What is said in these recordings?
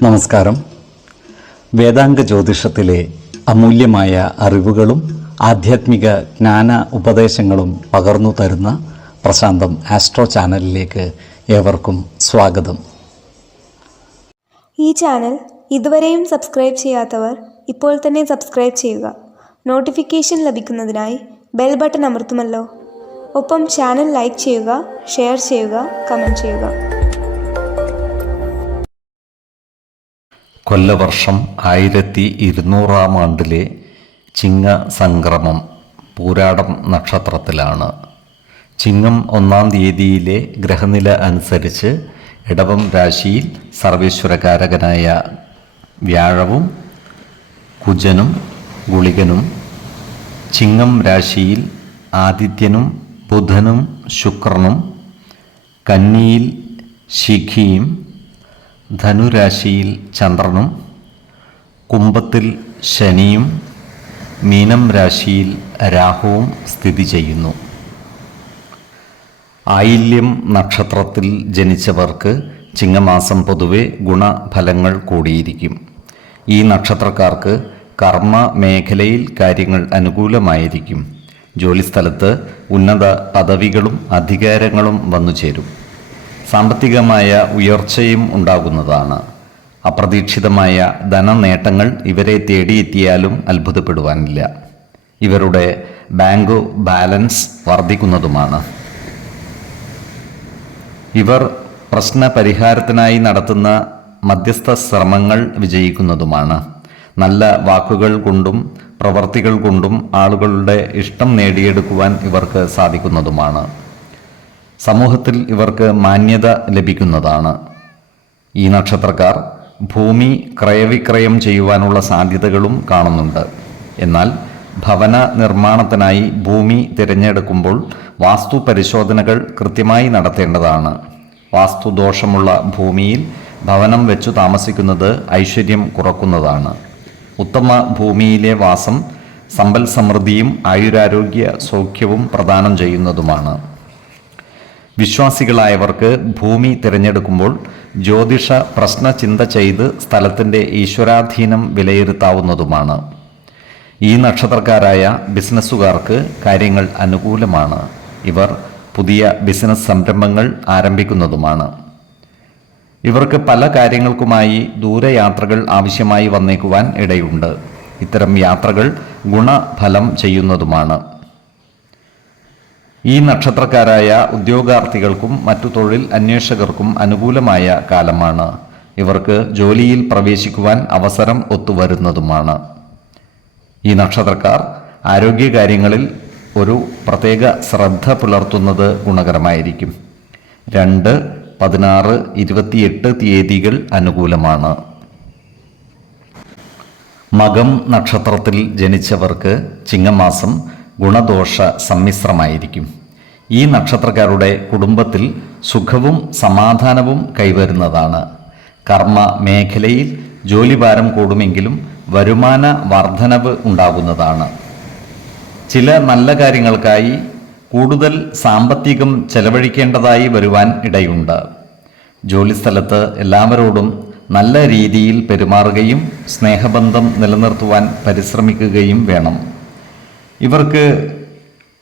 നമസ്കാരം. വേദാംഗ ജ്യോതിഷത്തിലെ അമൂല്യമായ അറിവുകളും ആധ്യാത്മിക ജ്ഞാന ഉപദേശങ്ങളും പകർന്നു തരുന്ന പ്രശാന്തം ആസ്ട്രോ ചാനലിലേക്ക് ഏവർക്കും സ്വാഗതം. ഈ ചാനൽ ഇതുവരെയും സബ്സ്ക്രൈബ് ചെയ്യാത്തവർ ഇപ്പോൾ തന്നെ സബ്സ്ക്രൈബ് ചെയ്യുക. നോട്ടിഫിക്കേഷൻ ലഭിക്കുന്നതിനായി ബെൽ ബട്ടൺ അമർത്തുമല്ലോ. ഒപ്പം ചാനൽ ലൈക്ക് ചെയ്യുക, ഷെയർ ചെയ്യുക, കമൻറ്റ് ചെയ്യുക. കൊല്ലവർഷം 1200 ആണ്ടിലെ ചിങ്ങ സംക്രമം പൂരാടം നക്ഷത്രത്തിലാണ്. ചിങ്ങം 1-ാം തീയതിയിലെ ഗ്രഹനില അനുസരിച്ച് ഇടവം രാശിയിൽ സർവേശ്വരകാരകനായ വ്യാഴവും കുജനും ഗുളികനും, ചിങ്ങം രാശിയിൽ ആദിത്യനും ബുധനും ശുക്രനും, കന്നിയിൽ ശിഖിയും, ധനുരാശിയിൽ ചന്ദ്രനും, കുംഭത്തിൽ ശനിയും, മീനം രാശിയിൽ രാഹുവും സ്ഥിതി ചെയ്യുന്നു. ആയില്യം നക്ഷത്രത്തിൽ ജനിച്ചവർക്ക് ചിങ്ങമാസം പൊതുവെ ഗുണഫലങ്ങൾ കൂടിയിരിക്കും. ഈ നക്ഷത്രക്കാർക്ക് കർമ്മ മേഖലയിൽ കാര്യങ്ങൾ അനുകൂലമായിരിക്കും. ജോലിസ്ഥലത്ത് ഉന്നത പദവികളും അധികാരങ്ങളും വന്നുചേരും. സാമ്പത്തികമായ ഉയർച്ചയും ഉണ്ടാകുന്നതാണ്. അപ്രതീക്ഷിതമായ ധനനേട്ടങ്ങൾ ഇവരെ തേടിയെത്തിയാലും അത്ഭുതപ്പെടുവാനില്ല. ഇവരുടെ ബാങ്ക് ബാലൻസ് വർദ്ധിക്കുന്നതുമാണ്. ഇവർ പ്രശ്നപരിഹാരത്തിനായി നടത്തുന്ന മധ്യസ്ഥ ശ്രമങ്ങൾ വിജയിക്കുന്നതുമാണ്. നല്ല വാക്കുകൾ കൊണ്ടും പ്രവർത്തികൾ കൊണ്ടും ആളുകളുടെ ഇഷ്ടം നേടിയെടുക്കുവാൻ ഇവർക്ക് സാധിക്കുന്നതുമാണ്. സമൂഹത്തിൽ ഇവർക്ക് മാന്യത ലഭിക്കുന്നതാണ്. ഈ നക്ഷത്രക്കാർ ഭൂമി ക്രയവിക്രയം ചെയ്യുവാനുള്ള സാധ്യതകളും കാണുന്നുണ്ട്. എന്നാൽ ഭവന നിർമ്മാണത്തിനായി ഭൂമി തിരഞ്ഞെടുക്കുമ്പോൾ വാസ്തു പരിശോധനകൾ കൃത്യമായി നടത്തേണ്ടതാണ്. വാസ്തുദോഷമുള്ള ഭൂമിയിൽ ഭവനം വെച്ചു താമസിക്കുന്നത് ഐശ്വര്യം കുറക്കുന്നതാണ്. ഉത്തമ ഭൂമിയിലെ വാസം സമ്പൽ സമൃദ്ധിയും ആയുരാരോഗ്യ സൗഖ്യവും പ്രദാനം ചെയ്യുന്നതുമാണ്. വിശ്വാസികളായവർക്ക് ഭൂമി തിരഞ്ഞെടുക്കുമ്പോൾ ജ്യോതിഷ പ്രശ്നചിന്ത ചെയ്ത് സ്ഥലത്തിൻ്റെ ഈശ്വരാധീനം വിലയിരുത്താവുന്നതുമാണ്. ഈ നക്ഷത്രക്കാരായ ബിസിനസ്സുകാർക്ക് കാര്യങ്ങൾ അനുകൂലമാണ്. ഇവർ പുതിയ ബിസിനസ് സംരംഭങ്ങൾ ആരംഭിക്കുന്നതുമാണ്. ഇവർക്ക് പല കാര്യങ്ങൾക്കുമായി ദൂരയാത്രകൾ ആവശ്യമായി വന്നേക്കുവാൻ ഇടയുണ്ട്. ഇത്തരം യാത്രകൾ ഗുണഫലം ചെയ്യുന്നതുമാണ്. ഈ നക്ഷത്രക്കാരായ ഉദ്യോഗാർത്ഥികൾക്കും മറ്റു തൊഴിൽ അന്വേഷകർക്കും അനുകൂലമായ കാലമാണ്. ഇവർക്ക് ജോലിയിൽ പ്രവേശിക്കുവാൻ അവസരം ഒത്തുവരുന്നതുമാണ്. ഈ നക്ഷത്രക്കാർ ആരോഗ്യകാര്യങ്ങളിൽ ഒരു പ്രത്യേക ശ്രദ്ധ പുലർത്തുന്നത് ഗുണകരമായിരിക്കും. 2, 16, 28 തീയതികൾ അനുകൂലമാണ്. മകം നക്ഷത്രത്തിൽ ജനിച്ചവർക്ക് ചിങ്ങമാസം ഗുണദോഷ സമ്മിശ്രമായിരിക്കും. ഈ നക്ഷത്രക്കാരുടെ കുടുംബത്തിൽ സുഖവും സമാധാനവും കൈവരുന്നതാണ്. കർമ്മ മേഖലയിൽ ജോലിഭാരം കൂടുമെങ്കിലും വരുമാന വർധനവ് ഉണ്ടാകുന്നതാണ്. ചില നല്ല കാര്യങ്ങൾക്കായി കൂടുതൽ സാമ്പത്തികം ചെലവഴിക്കേണ്ടതായി വരുവാൻ ഇടയുണ്ട്. ജോലിസ്ഥലത്ത് എല്ലാവരോടും നല്ല രീതിയിൽ പെരുമാറുകയും സ്നേഹബന്ധം നിലനിർത്തുവാൻ പരിശ്രമിക്കുകയും വേണം. ഇവർക്ക്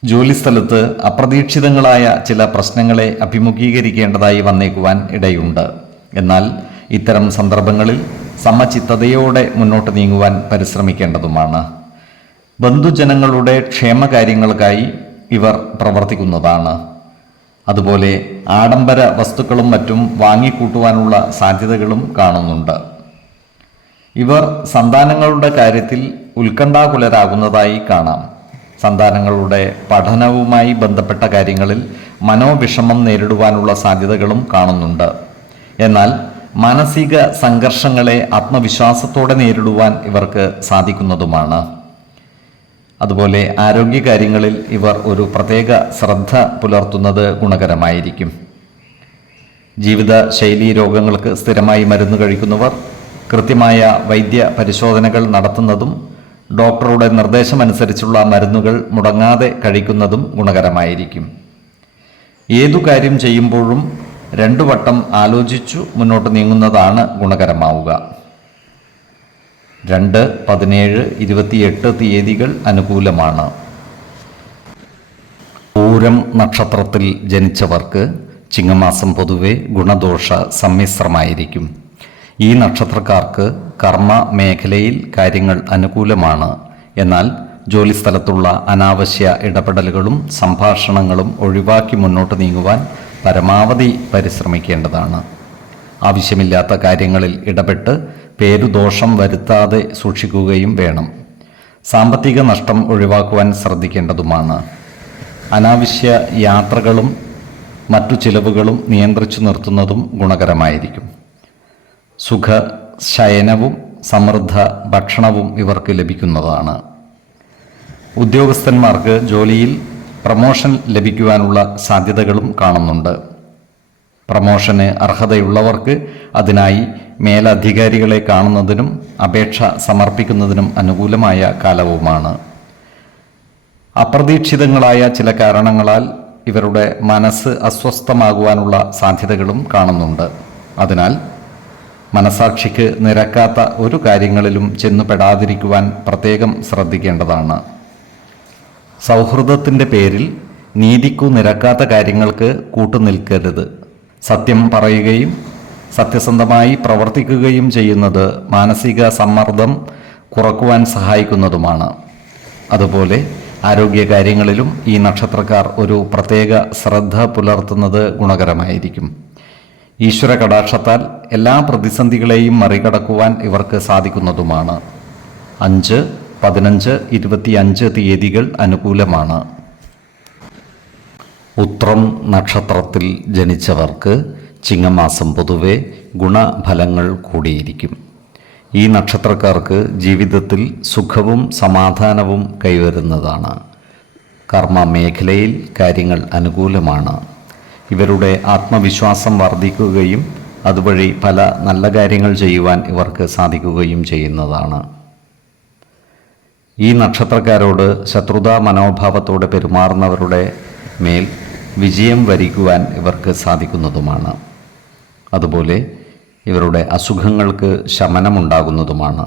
ജോലിസ്ഥലത്ത് അപ്രതീക്ഷിതങ്ങളായ ചില പ്രശ്നങ്ങളെ അഭിമുഖീകരിക്കേണ്ടതായി വന്നേക്കുവാൻ ഇടയുണ്ട്. എന്നാൽ ഇത്തരം സന്ദർഭങ്ങളിൽ സമചിത്തതയോടെ മുന്നോട്ട് നീങ്ങുവാൻ പരിശ്രമിക്കേണ്ടതുമാണ്. ബന്ധുജനങ്ങളുടെ ക്ഷേമകാര്യങ്ങൾക്കായി ഇവർ പ്രവർത്തിക്കുന്നതാണ്. അതുപോലെ ആഡംബര വസ്തുക്കളും മറ്റും വാങ്ങിക്കൂട്ടുവാനുള്ള സാധ്യതകളും കാണുന്നുണ്ട്. ഇവർ സന്താനങ്ങളുടെ കാര്യത്തിൽ ഉത്കണ്ഠാകുലരാകുന്നതായി കാണാം. സന്താനങ്ങളുടെ പഠനവുമായി ബന്ധപ്പെട്ട കാര്യങ്ങളിൽ മനോവിഷമം നേരിടുവാനുള്ള സാധ്യതകളും കാണുന്നുണ്ട്. എന്നാൽ മാനസിക സംഘർഷങ്ങളെ ആത്മവിശ്വാസത്തോടെ നേരിടുവാൻ ഇവർക്ക് സാധിക്കുന്നതുമാണ്. അതുപോലെ ആരോഗ്യകാര്യങ്ങളിൽ ഇവർ ഒരു പ്രത്യേക ശ്രദ്ധ പുലർത്തുന്നത് ഗുണകരമായിരിക്കും. ജീവിതശൈലീ രോഗങ്ങൾക്ക് സ്ഥിരമായി മരുന്ന് കഴിക്കുന്നവർ കൃത്യമായ വൈദ്യ പരിശോധനകൾ നടത്തുന്നതും ഡോക്ടറുടെ നിർദ്ദേശമനുസരിച്ചുള്ള മരുന്നുകൾ മുടങ്ങാതെ കഴിക്കുന്നതും ഗുണകരമായിരിക്കും. ഏതു കാര്യം ചെയ്യുമ്പോഴും 2 വട്ടം ആലോചിച്ചു മുന്നോട്ട് നീങ്ങുന്നതാണ് ഗുണകരമാവുക. 2, 17, 28 തീയതികൾ അനുകൂലമാണ്. പൂരം നക്ഷത്രത്തിൽ ജനിച്ചവർക്ക് ചിങ്ങമാസം പൊതുവെ ഗുണദോഷ സമ്മിശ്രമായിരിക്കും. ഈ നക്ഷത്രക്കാർക്ക് കർമ്മ മേഖലയിൽ കാര്യങ്ങൾ അനുകൂലമാണ്. എന്നാൽ ജോലിസ്ഥലത്തുള്ള അനാവശ്യ ഇടപെടലുകളും സംഭാഷണങ്ങളും ഒഴിവാക്കി മുന്നോട്ട് നീങ്ങുവാൻ പരമാവധി പരിശ്രമിക്കേണ്ടതാണ്. ആവശ്യമില്ലാത്ത കാര്യങ്ങളിൽ ഇടപെട്ട് പേരുദോഷം വരുത്താതെ സൂക്ഷിക്കുകയും വേണം. സാമ്പത്തിക നഷ്ടം ഒഴിവാക്കുവാൻ ശ്രദ്ധിക്കേണ്ടതുമാണ്. അനാവശ്യ യാത്രകളും മറ്റു ചിലവുകളും നിയന്ത്രിച്ചു നിർത്തുന്നതും ഗുണകരമായിരിക്കും. സുഖ ശയനവും സമൃദ്ധ ഭക്ഷണവും ഇവർക്ക് ലഭിക്കുന്നതാണ്. ഉദ്യോഗസ്ഥന്മാർക്ക് ജോലിയിൽ പ്രമോഷൻ ലഭിക്കുവാനുള്ള സാധ്യതകളും കാണുന്നുണ്ട്. പ്രമോഷന് അർഹതയുള്ളവർക്ക് അതിനായി മേലധികാരികളെ കാണുന്നതിനും അപേക്ഷ സമർപ്പിക്കുന്നതിനും അനുകൂലമായ കാലവുമാണ്. അപ്രതീക്ഷിതങ്ങളായ ചില കാരണങ്ങളാൽ ഇവരുടെ മനസ്സ് അസ്വസ്ഥമാകുവാനുള്ള സാധ്യതകളും കാണുന്നുണ്ട്. അതിനാൽ മനസാക്ഷിക്ക് നിരക്കാത്ത ഒരു കാര്യങ്ങളിലും ചെന്നുപെടാതിരിക്കുവാൻ പ്രത്യേകം ശ്രദ്ധിക്കേണ്ടതാണ്. സൗഹൃദത്തിൻ്റെ പേരിൽ നീതിക്കു നിരക്കാത്ത കാര്യങ്ങൾക്ക് കൂട്ടുനിൽക്കരുത്. സത്യം പറയുകയും സത്യസന്ധമായി പ്രവർത്തിക്കുകയും ചെയ്യുന്നത് മാനസിക സമ്മർദ്ദം കുറക്കുവാൻ സഹായിക്കുന്നതുമാണ്. അതുപോലെ ആരോഗ്യകാര്യങ്ങളിലും ഈ നക്ഷത്രക്കാർ ഒരു പ്രത്യേക ശ്രദ്ധ പുലർത്തുന്നത് ഗുണകരമായിരിക്കും. ഈശ്വര കടാക്ഷത്താൽ എല്ലാ പ്രതിസന്ധികളെയും മറികടക്കുവാൻ ഇവർക്ക് സാധിക്കുന്നതുമാണ്. 5, 15, 25 തീയതികൾ അനുകൂലമാണ്. ഉത്രം നക്ഷത്രത്തിൽ ജനിച്ചവർക്ക് ചിങ്ങമാസം പൊതുവെ ഗുണഫലങ്ങൾ കൂടിയിരിക്കും. ഈ നക്ഷത്രക്കാർക്ക് ജീവിതത്തിൽ സുഖവും സമാധാനവും കൈവരുന്നതാണ്. കർമ്മ മേഖലയിൽ കാര്യങ്ങൾ അനുകൂലമാണ്. ഇവരുടെ ആത്മവിശ്വാസം വർദ്ധിക്കുകയും അതുവഴി പല നല്ല കാര്യങ്ങൾ ചെയ്യുവാൻ ഇവർക്ക് സാധിക്കുകയും ചെയ്യുന്നതാണ്. ഈ നക്ഷത്രക്കാരോട് ശത്രുതാ മനോഭാവത്തോടെ പെരുമാറുന്നവരുടെ മേൽ വിജയം വരിക്കുവാൻ ഇവർക്ക് സാധിക്കുന്നതുമാണ്. അതുപോലെ ഇവരുടെ അസുഖങ്ങൾക്ക് ശമനമുണ്ടാകുന്നതുമാണ്.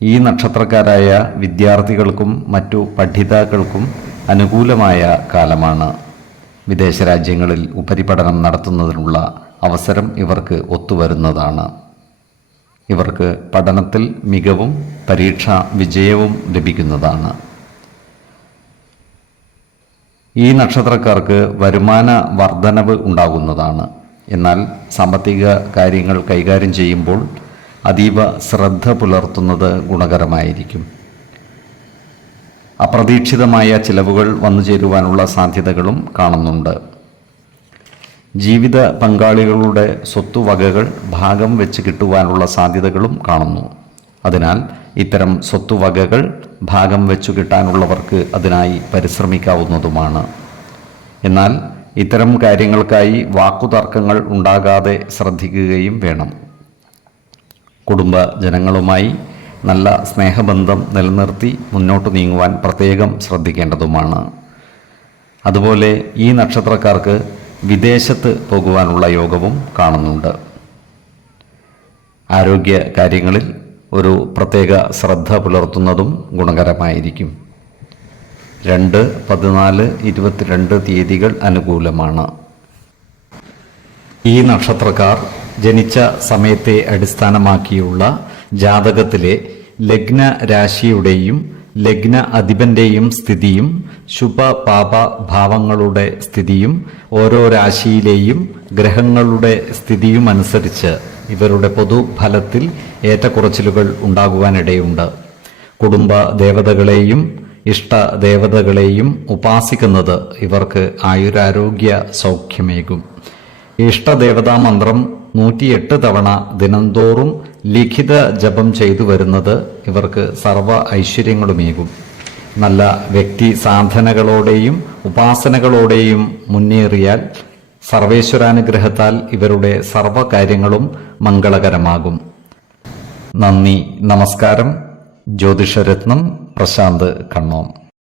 ഈ നക്ഷത്രക്കാരായ വിദ്യാർത്ഥികൾക്കും മറ്റു പഠിതാക്കൾക്കും അനുകൂലമായ കാലമാണ്. വിദേശ രാജ്യങ്ങളിൽ ഉപരിപഠനം നടത്തുന്നതിനുള്ള അവസരം ഇവർക്ക് ഒത്തുവരുന്നതാണ്. ഇവർക്ക് പഠനത്തിൽ മികവും പരീക്ഷാ വിജയവും ലഭിക്കുന്നതാണ്. ഈ നക്ഷത്രക്കാർക്ക് വരുമാന വർധനവ് ഉണ്ടാകുന്നതാണ്. എന്നാൽ സാമ്പത്തിക കാര്യങ്ങൾ കൈകാര്യം ചെയ്യുമ്പോൾ അതീവ ശ്രദ്ധ പുലർത്തുന്നത് ഗുണകരമായിരിക്കും. അപ്രതീക്ഷിതമായ ചിലവുകൾ വന്നു ചേരുവാനുള്ള സാധ്യതകളും കാണുന്നുണ്ട്. ജീവിത പങ്കാളികളുടെ സ്വത്തുവകകൾ ഭാഗം വെച്ച് കിട്ടുവാനുള്ള സാധ്യതകളും കാണുന്നു. അതിനാൽ ഇത്തരം സ്വത്തുവകകൾ ഭാഗം വെച്ചു കിട്ടാനുള്ളവർക്ക് അതിനായി പരിശ്രമിക്കാവുന്നതുമാണ്. എന്നാൽ ഇത്തരം കാര്യങ്ങൾക്കായി വാക്കുതർക്കങ്ങൾ ഉണ്ടാകാതെ ശ്രദ്ധിക്കുകയും വേണം. കുടുംബ ജനങ്ങളുമായി നല്ല സ്നേഹബന്ധം നിലനിർത്തി മുന്നോട്ട് നീങ്ങുവാൻ പ്രത്യേകം ശ്രദ്ധിക്കേണ്ടതുമാണ്. അതുപോലെ ഈ നക്ഷത്രക്കാർക്ക് വിദേശത്ത് പോകുവാനുള്ള യോഗവും കാണുന്നുണ്ട്. ആരോഗ്യ കാര്യങ്ങളിൽ ഒരു പ്രത്യേക ശ്രദ്ധ പുലർത്തുന്നതും ഗുണകരമായിരിക്കും. 2, 14, 22 തീയതികൾ അനുകൂലമാണ്. ഈ നക്ഷത്രക്കാർ ജനിച്ച സമയത്തെ അടിസ്ഥാനമാക്കിയുള്ള ജാതകത്തിലെ ലഗ്ന രാശിയുടെയും ലഗ്ന അധിപന്റെയും സ്ഥിതിയും ശുഭ പാപ ഭാവങ്ങളുടെ സ്ഥിതിയും ഓരോ രാശിയിലെയും ഗ്രഹങ്ങളുടെ സ്ഥിതിയും അനുസരിച്ച് ഇവരുടെ പൊതുഫലത്തിൽ ഏറ്റക്കുറച്ചിലുകൾ ഉണ്ടാകുവാനിടയുണ്ട്. കുടുംബ ദേവതകളെയും ഇഷ്ടദേവതകളെയും ഉപാസിക്കുന്നത് ഇവർക്ക് ആയുരാരോഗ്യ സൗഖ്യമേകും. ഇഷ്ടദേവതാ മന്ത്രം 108 തവണ ദിനംതോറും ലിഖിത ജപം ചെയ്തു വരുന്നത് ഇവർക്ക് സർവ ഐശ്വര്യങ്ങളുമേകും. നല്ല വ്യക്തി സാധനകളോടെയും ഉപാസനകളോടെയും മുന്നേറിയാൽ സർവേശ്വരാനുഗ്രഹത്താൽ ഇവരുടെ സർവകാര്യങ്ങളും മംഗളകരമാകും. നന്ദി, നമസ്കാരം. ജ്യോതിഷരത്നം പ്രശാന്ത് കണ്ണോം.